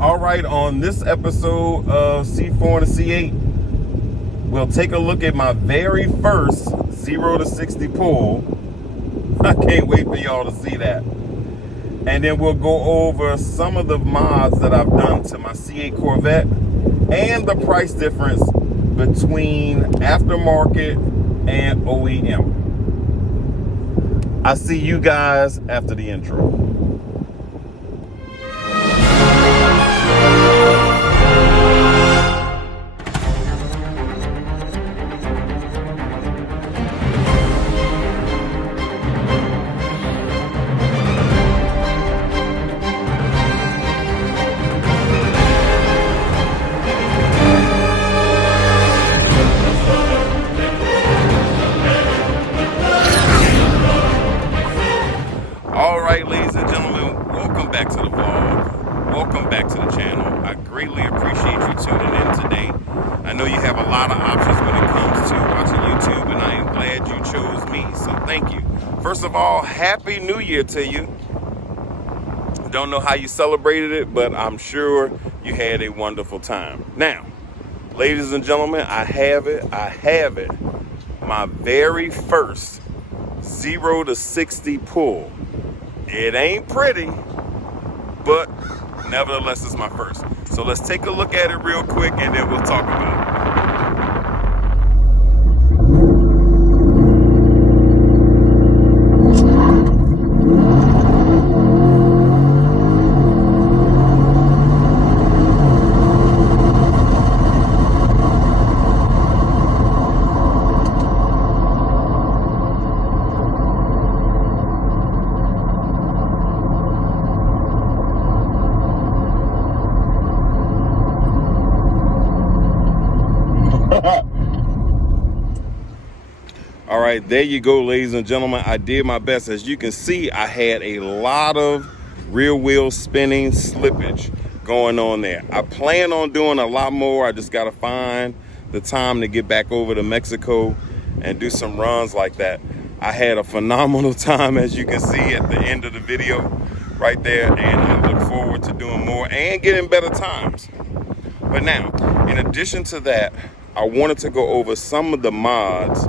All right, on this episode of C4 and C8, we'll take a look at my very first 0 to 60 pull. I can't wait for y'all to see that. And then we'll go over some of the mods that I've done to my C8 Corvette and the price difference between aftermarket and OEM. I'll see you guys after the intro. Alright, ladies and gentlemen, welcome back to the vlog. Welcome back to the channel. I greatly appreciate you tuning in today. I know you have a lot of options when it comes to watching YouTube, and I am glad you chose me, so thank you. First of all, Happy New Year to you. Don't know how you celebrated it, but I'm sure you had a wonderful time. Now, ladies and gentlemen, I have it. My very first 0 to 60 pull. It ain't pretty, but nevertheless, it's my first. So let's take a look at it real quick, and then we'll talk about it. All right, there you go, ladies and gentlemen. I did my best. As you can see, I had a lot of rear wheel spinning slippage going on there. I plan on doing a lot more. I just got to find the time to get back over to Mexico and do some runs like that. I had a phenomenal time, as you can see at the end of the video right there, and I look forward to doing more and getting better times. But now, in addition to that, I wanted to go over some of the mods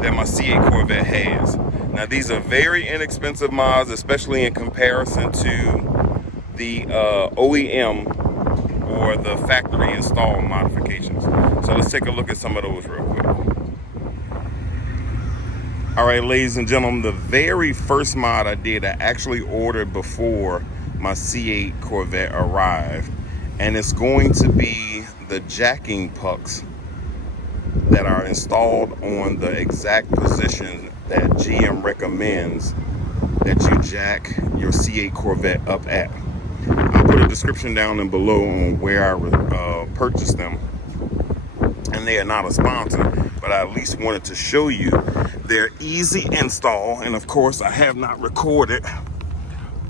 that my C8 Corvette has. Now, these are very inexpensive mods, especially in comparison to the OEM or the factory installed modifications. So let's take a look at some of those real quick. All right, ladies and gentlemen, the very first mod I did, I actually ordered before my C8 Corvette arrived, and it's going to be the jacking pucks that are installed on the exact position that GM recommends that you jack your C8 Corvette up at. I'll put a description down and below on where I purchased them, and they are not a sponsor, but I at least wanted to show you their easy install. And of course, I have not recorded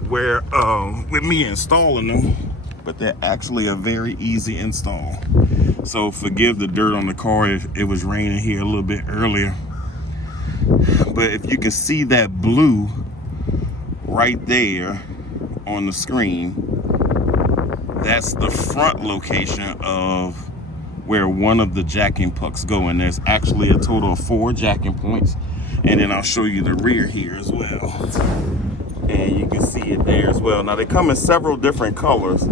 where with me installing them, but they're actually a very easy install. So forgive the dirt on the car if it was raining here a little bit earlier. But if you can see that blue right there on the screen, that's the front location of where one of the jacking pucks go. And there's actually a total of 4 jacking points. And then I'll show you the rear here as well. And you can see it there as well. Now, they come in several different colors.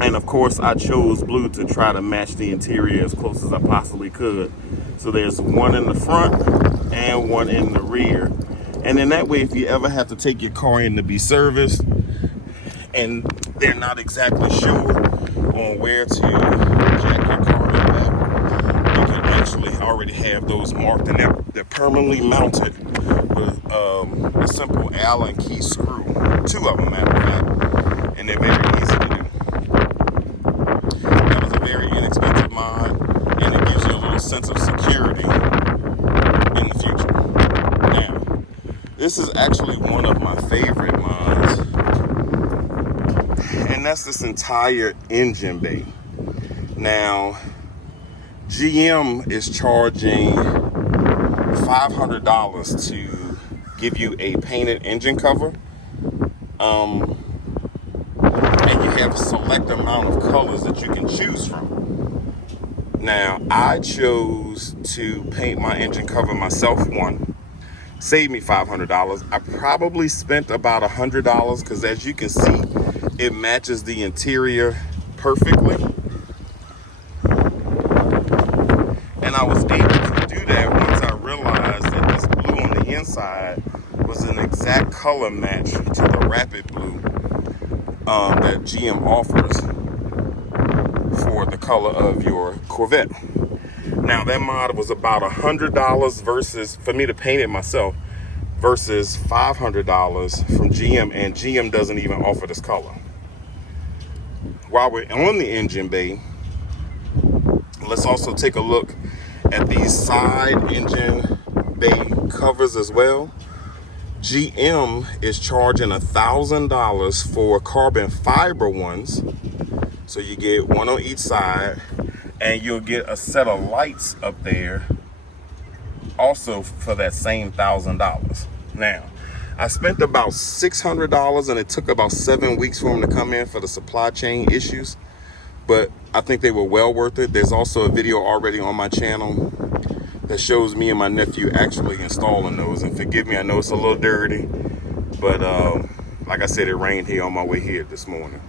And of course, I chose blue to try to match the interior as close as I possibly could. So there's one in the front and one in the rear. And then that way, if you ever have to take your car in to be serviced and they're not exactly sure on where to jack your car at, you can actually already have those marked, and they're permanently mounted with a simple Allen key screw. 2 of them, matter of fact, and they're very easy to do. That was a very inexpensive mod, and it gives you a little sense of security in the future. Now, this is actually one of my favorite mods, and that's this entire engine bay. Now, GM is charging $500 to give you a painted engine cover. And you have a select amount of colors that you can choose from. Now, I chose to paint my engine cover myself. One, saved me $500. I probably spent about $100 because, as you can see, it matches the interior perfectly. And I was able to do that once I realized that this blue on the inside was an exact color match to the Rapid Blue that GM offers for the color of your Corvette. Now, that mod was about $100 versus, for me to paint it myself, versus $500 from GM, and GM doesn't even offer this color. While we're on the engine bay, let's also take a look at these side engine bay covers as well. GM is charging $1,000 for carbon fiber ones. So you get one on each side, and you'll get a set of lights up there also for that same $1,000. Now, I spent about $600, and it took about 7 weeks for them to come in for the supply chain issues, but I think they were well worth it. There's also a video already on my channel that shows me and my nephew actually installing those. And forgive me, I know it's a little dirty, but like I said, it rained here on my way here this morning.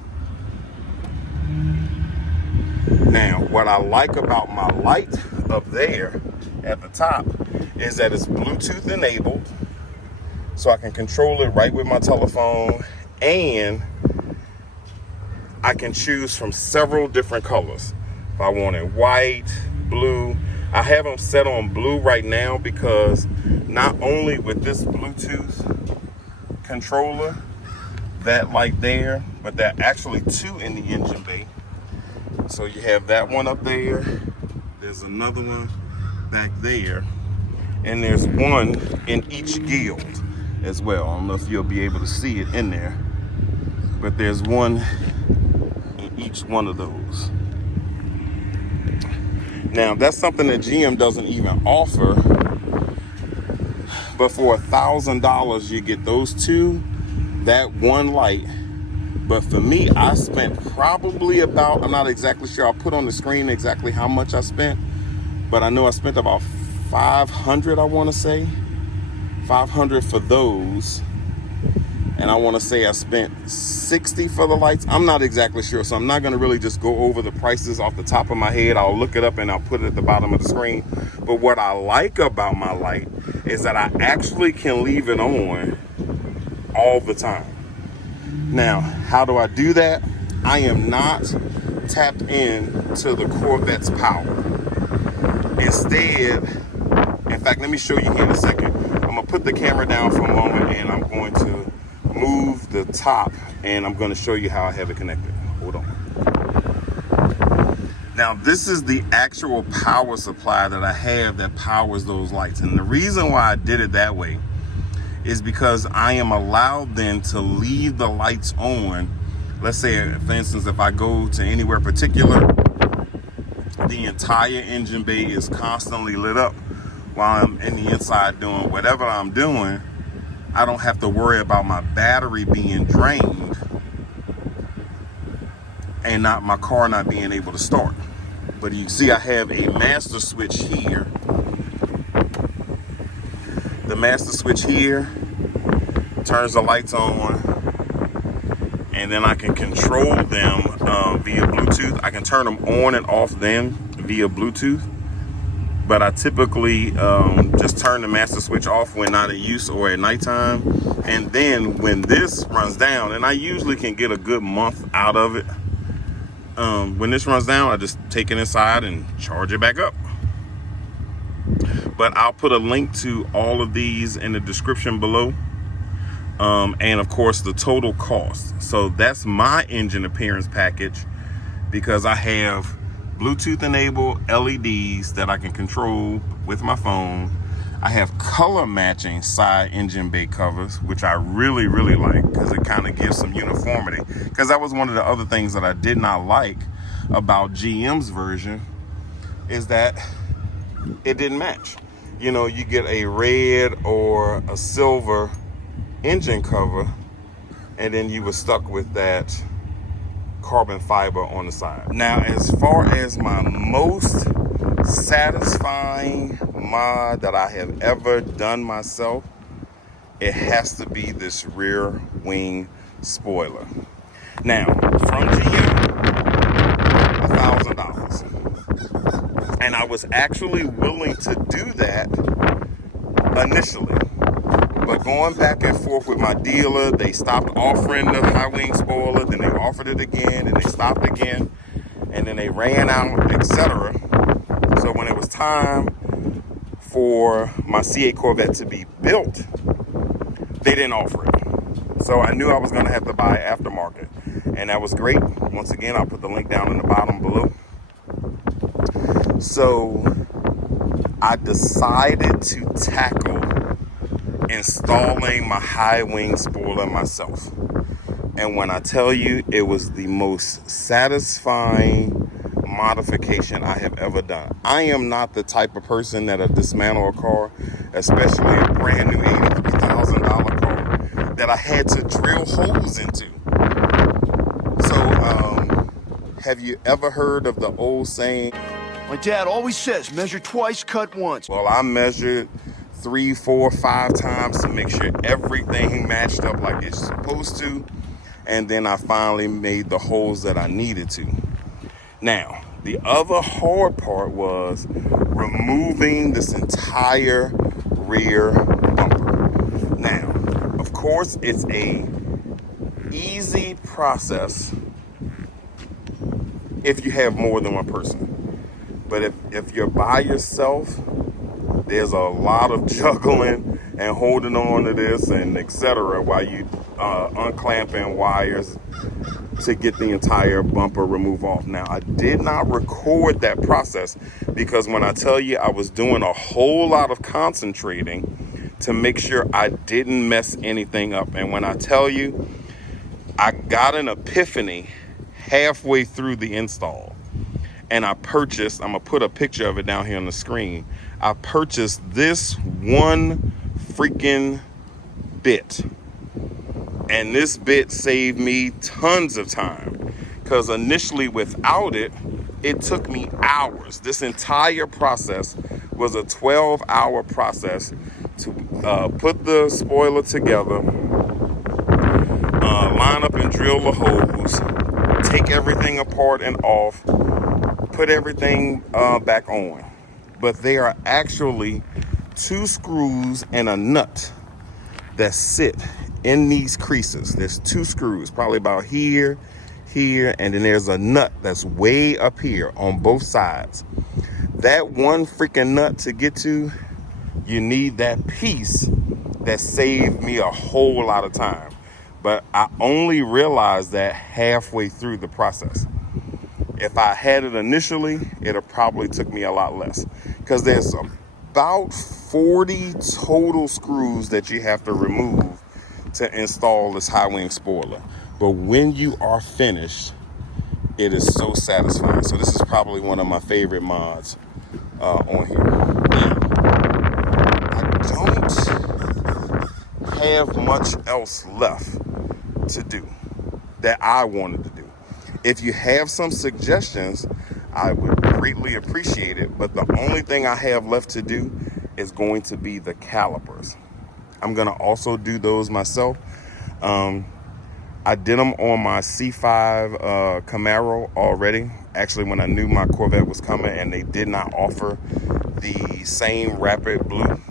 Now, what I like about my light up there at the top is that it's Bluetooth enabled, so I can control it right with my telephone, and I can choose from several different colors. If I wanted white, blue, I have them set on blue right now because not only with this Bluetooth controller, that light there, but there are actually two in the engine bay. So you have that one up there, there's another one back there, and there's one in each guild as well. I don't know if you'll be able to see it in there, but there's one in each one of those. Now, that's something that GM doesn't even offer, but for $1,000 you get those two, that one light. But for me, I spent probably about, I'm not exactly sure, I'll put on the screen exactly how much I spent, but I know I spent about $500, I want to say. $500 for those. And I want to say I spent $60 for the lights. I'm not exactly sure, so I'm not going to really just go over the prices off the top of my head. I'll look it up and I'll put it at the bottom of the screen. But what I like about my light is that I actually can leave it on all the time. Now, how do I do that? I am not tapped in to the Corvette's power. Instead, in fact, let me show you here in a second. I'm gonna put the camera down for a moment, and I'm going to move the top, and I'm going to show you how I have it connected. Hold on. Now, this is the actual power supply that I have that powers those lights. And the reason why I did it that way is because I am allowed then to leave the lights on. Let's say, for instance, if I go to anywhere particular, the entire engine bay is constantly lit up while I'm in the inside doing whatever I'm doing. I don't have to worry about my battery being drained and my car not being able to start. But you see, I have a master switch here. The master switch here turns the lights on, and then I can control them via Bluetooth. I can turn them on and off then via Bluetooth, but I typically just turn the master switch off when not in use or at nighttime. And then when this runs down, and I usually can get a good month out of it, when this runs down, I just take it inside and charge it back up. But I'll put a link to all of these in the description below. And of course the total cost. So that's my engine appearance package, because I have Bluetooth enabled LEDs that I can control with my phone. I have color matching side engine bay covers, which I really like, because it kind of gives some uniformity. Because that was one of the other things that I did not like about GM's version, is that it didn't match. You know, you get a red or a silver engine cover, and then you were stuck with that carbon fiber on the side. Now, as far as my most satisfying mod that I have ever done myself, it has to be this rear wing spoiler. Now, from GM, $1,000. And I was actually willing to do that initially. But going back and forth with my dealer, they stopped offering the high wing spoiler, then they offered it again, and they stopped again, and then they ran out, etc. So when it was time for my C8 Corvette to be built, they didn't offer it. So I knew I was going to have to buy aftermarket, and that was great. Once again, I'll put the link down in the bottom below. So I decided to tackle installing my high wing spoiler myself. And when I tell you, it was the most satisfying modification I have ever done. I am not the type of person that'll dismantle a car, especially a brand new $83,000 car that I had to drill holes into. So, have you ever heard of the old saying, my dad always says, measure twice, cut once? Well, I measured 3, 4, 5 times to make sure everything matched up like it's supposed to. And then I finally made the holes that I needed to. Now, the other hard part was removing this entire rear bumper. Now, of course, it's a easy process if you have more than one person. But if you're by yourself, there's a lot of juggling and holding on to this and etc. while you unclamping wires to get the entire bumper removed off. Now, I did not record that process because when I tell you I was doing a whole lot of concentrating to make sure I didn't mess anything up. And when I tell you, I got an epiphany halfway through the install. And I purchased, I'm gonna put a picture of it down here on the screen. I purchased this one freaking bit. And this bit saved me tons of time. Because initially without it, it took me hours. This entire process was a 12-hour process to put the spoiler together, line up and drill the holes, take everything apart and off, put everything back on. But there are actually 2 screws and a nut that sit in these creases. There's 2 screws, probably about here, and then there's a nut that's way up here on both sides. That one freaking nut to get to, you need that piece that saved me a whole lot of time. But I only realized that halfway through the process. If I had it initially, it'd probably took me a lot less. Because there's about 40 total screws that you have to remove to install this high wing spoiler. But when you are finished, it is so satisfying. So this is probably one of my favorite mods on here. Now, I don't have much else left to do that I wanted to do. If you have some suggestions, I would greatly appreciate it. But the only thing I have left to do is going to be the calipers. I'm going to also do those myself. I did them on my C5 Camaro already. Actually, when I knew my Corvette was coming and they did not offer the same Rapid Blue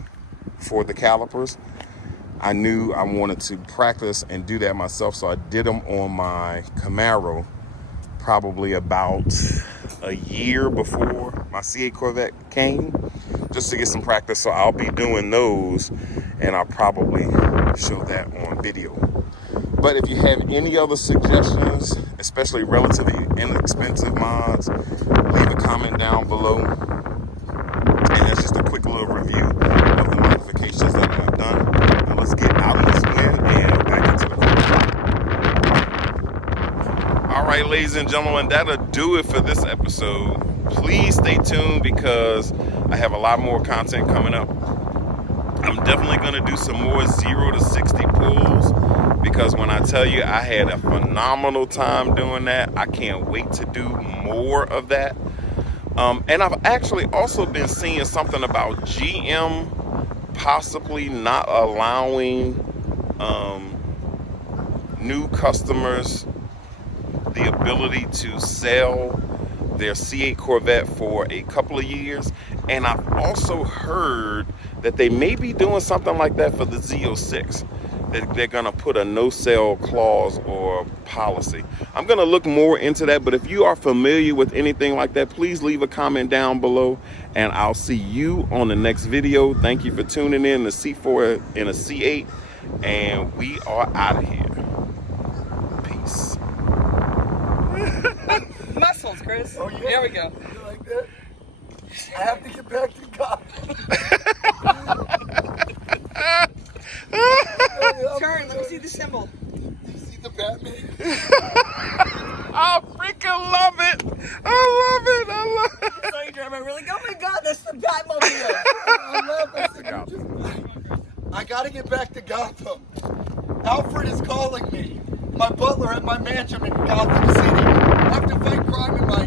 for the calipers, I knew I wanted to practice and do that myself. So I did them on my Camaro probably about a year before my C8 Corvette came, just to get some practice. So I'll be doing those, and I'll probably show that on video. But if you have any other suggestions, especially relatively inexpensive mods, leave a comment down below. And that's just a quick little review of the modifications that I have done. Now let's get out of this wind and back into the car. All right, ladies and gentlemen, that'll do it for this episode. Please stay tuned because I have a lot more content coming up. I'm definitely going to do some more 0 to 60 pulls because when I tell you I had a phenomenal time doing that, I can't wait to do more of that. And I've actually also been seeing something about GM possibly not allowing new customers the ability to sell their C8 Corvette for a couple of years. And I've also heard that they may be doing something like that for the Z06. That they're gonna put a no sale clause or policy. I'm gonna look more into that, but if you are familiar with anything like that, please leave a comment down below and I'll see you on the next video. Thank you for tuning in to C4 in a C8, and we are out of here. Peace. Muscles, Chris. Oh, yeah? There we go. You like that? I have to get back to God. Turn, let me see the symbol. You see the Batman? I freaking love it. I love it. I love it. So you drive, I really go, oh my God, that's the Batmobile. I love it. I gotta get back to Gotham. Alfred is calling me. My butler at my mansion in Gotham City. I have to fight crime in my